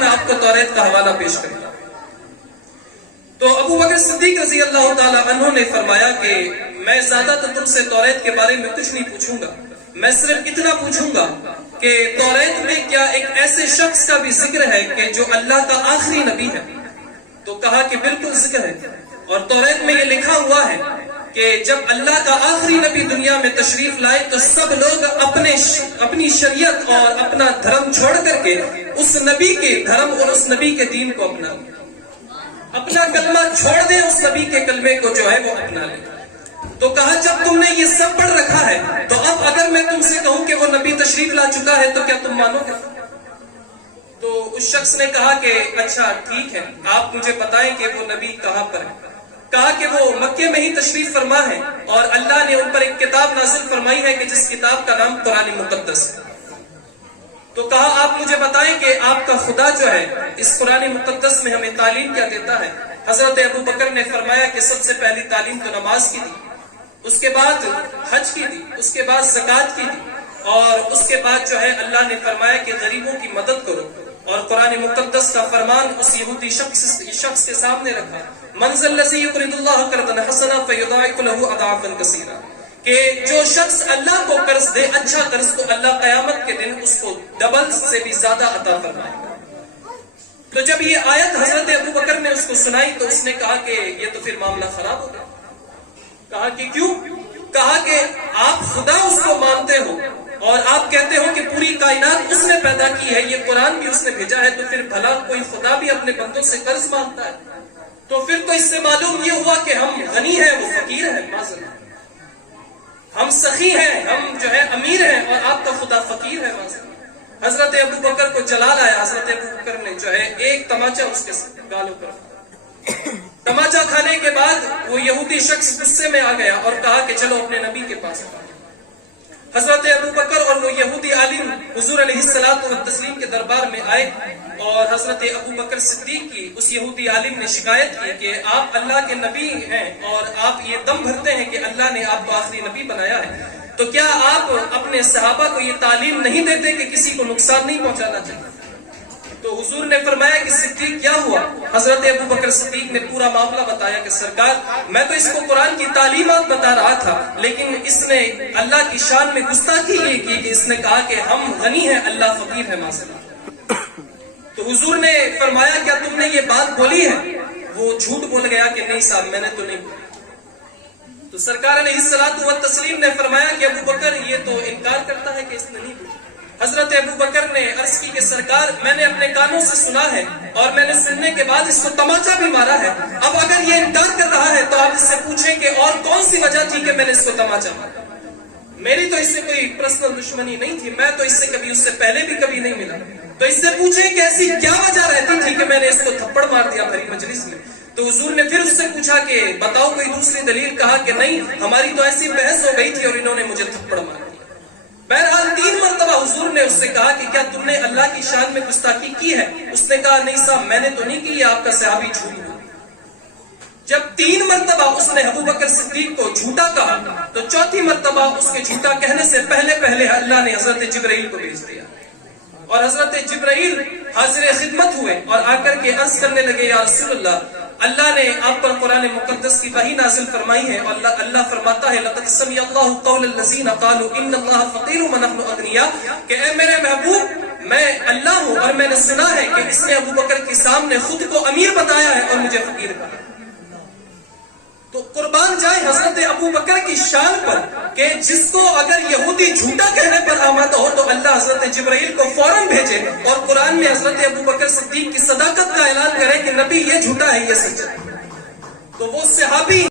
میں آپ کو توریت کا حوالہ پیش کرتا ہوں۔ تو ابو بکر صدیق رضی اللہ تعالیٰ عنہ نے فرمایا کہ میں زیادہ تو تم سے توریت کے بارے میں کچھ نہیں پوچھوں گا، میں صرف اتنا پوچھوں گا کہ توریت میں کیا ایک ایسے شخص کا بھی ذکر ہے کہ جو اللہ کا آخری نبی ہے؟ تو کہا کہ بالکل ذکر ہے، اور توریت میں یہ لکھا ہوا ہے کہ جب اللہ کا آخری نبی دنیا میں تشریف لائے تو سب لوگ اپنی شریعت اور اپنا دھرم چھوڑ کر کے اس نبی کے دھرم اور اس نبی کے دین کو اپنا لیں، اپنا کلمہ چھوڑ دیں، اس نبی کے کلمے کو جو ہے وہ اپنا لیں۔ تو کہا جب تم نے یہ سب پڑھ رکھا ہے تو اب اگر میں تم سے کہوں کہ وہ نبی تشریف لا چکا ہے تو کیا تم مانو گے؟ تو اس شخص نے کہا کہ اچھا ٹھیک ہے، آپ مجھے بتائیں کہ وہ نبی کہاں پر ہے۔ کہا کہ وہ مکے میں ہی تشریف فرما ہے اور اللہ نے ان پر ایک کتاب نازل فرمائی ہے کہ جس کتاب کا نام قرآن مقدس ہے۔ تو کہا آپ مجھے بتائیں کہ آپ کا خدا جو ہے اس قرآن مقدس میں ہمیں تعلیم کیا دیتا ہے؟ حضرت ابو بکر نے فرمایا کہ سب سے پہلی تعلیم تو نماز کی دی، اس کے بعد حج کی دی، اس کے بعد زکوٰۃ کی دی، اور اس کے بعد جو ہے اللہ نے فرمایا کہ غریبوں کی مدد کرو، اور قرآن مقدس کا فرمان اس یہودی شخص کے سامنے رکھا، من ذا الذی یقرض اللہ قرضا حسنا فیضاعف له اضعافا کثیرا، کہ جو شخص اللہ کو قرض دے اچھا قرض تو اللہ قیامت کے دن اس کو ڈبل سے بھی زیادہ عطا فرمائے گا۔ تو جب یہ آیت حضرت ابو بکر نے اس کو سنائی تو اس نے کہا کہ یہ تو پھر معاملہ خراب ہو گیا۔ کہا کہ کیوں؟ کہا کہ آپ خدا اس کو مانتے ہو اور آپ کہتے ہو کہ پوری کائنات اس نے پیدا کی ہے، یہ قرآن بھی اس نے بھیجا ہے، تو پھر بھلا کوئی خدا بھی اپنے بندوں سے قرض مانگتا ہے؟ تو پھر تو اس سے معلوم یہ ہوا کہ ہم غنی ہیں وہ فقیر ہیں، معذرت ہم سخی ہیں، ہم جو ہے امیر ہیں، اور آپ کا خدا فقیر ہے، معذرت۔ حضرت ابو بکر کو جلال آیا، حضرت ابو بکر نے جو ہے ایک تماچا اس کے گالوں پر، تماچا کھانے کے بعد وہ یہودی شخص غصے میں آ گیا اور کہا کہ چلو اپنے نبی کے پاس۔ حضرت ابو بکر اور وہ یہودی عالم حضور علیہ الصلوۃ والتسلیم کے دربار میں آئے اور حضرت ابو بکر صدیق کی اس یہودی عالم نے شکایت کی کہ آپ اللہ کے نبی ہیں اور آپ یہ دم بھرتے ہیں کہ اللہ نے آپ کو آخری نبی بنایا ہے، تو کیا آپ اپنے صحابہ کو یہ تعلیم نہیں دیتے کہ کسی کو نقصان نہیں پہنچانا چاہیے؟ تو حضور نے فرمایا کہ صدیق کیا ہوا؟ حضرت ابو بکر صدیق نے پورا معاملہ بتایا کہ سرکار میں تو اس کو قرآن کی تعلیمات بتا رہا تھا، لیکن اس نے اللہ کی شان میں گستاخی یہ کی کہ اس نے کہا کہ ہم غنی ہیں اللہ فقیر ہے، معذرت۔ تو حضور نے فرمایا کیا تم نے یہ بات بولی ہے؟ وہ جھوٹ بول گیا کہ نہیں صاحب میں نے تو نہیں بولی۔ تو سرکار علیہ الصلوۃ والتسلیم نے فرمایا کہ ابو بکر یہ تو انکار کرتا ہے کہ اس نے نہیں بولی۔ حضرت ابو بکر نے عرض کی کہ سرکار میں نے اپنے کانوں سے سنا ہے اور میں نے سننے کے بعد اس کو تماچا بھی مارا ہے، اب اگر یہ انکار کر رہا ہے تو آپ اس سے پوچھیں کہ اور کون سی وجہ تھی کہ میں نے اس کو تماچا مارا؟ میری تو اس سے کوئی پرسنل دشمنی نہیں تھی، میں تو اس سے کبھی اس سے پہلے بھی کبھی نہیں ملا، تو اس سے پوچھیں کہ ایسی کیا وجہ رہتی تھی کہ میں نے اس کو تھپڑ مار دیا بھری مجلس میں؟ تو حضور نے پھر اس سے پوچھا کہ بتاؤ کوئی دوسری دلیل؟ کہا کہ نہیں، ہماری تو ایسی بحث ہو گئی تھی اور انہوں نے مجھے تھپڑ مار دیا۔ بہرحال 3 مرتبہ حضور نے اس سے کہا کہ کیا تم نے اللہ کی شان میں گستاخی کی ہے؟ اس نے کہا نہیں صاحب میں نے تو نہیں کی، یہ آپ کا صحابی جھوٹ بولا۔ جب 3 مرتبہ اس نے ابو بکر صدیق کو جھوٹا کہا تو 4تھی مرتبہ اس کے جھوٹا کہنے سے پہلے اللہ نے حضرت جبرائیل کو بھیج دیا، اور حضرت جبرائیل حاضر خدمت ہوئے اور آ کر کے عرض کرنے لگے یا رسول اللہ نے آپ پر قرآن مقدس کی وحی نازل فرمائی ہے، اور اللہ فرماتا ہے لقد سمع اللہ قول الذین قالوا ان اللہ فقیر ونحن اغنیاء، کہ اے میرے محبوب میں اللہ ہوں اور میں نے سنا ہے کہ اس نے ابو بکر کے سامنے خود کو امیر بتایا ہے اور مجھے فقیر کہا۔ تو قربان جائے حضرت ابو بکر کی شان پر کہ جس کو اگر یہودی جھوٹا کہنے پر آمادہ ہو تو اللہ حضرت جبرائیل کو فوراً بھیجے اور قرآن میں حضرت ابو بکر صدیق کی صداقت کا اعلان کرے کہ نبی یہ جھوٹا ہے یہ سچا ہے۔ تو وہ صحابی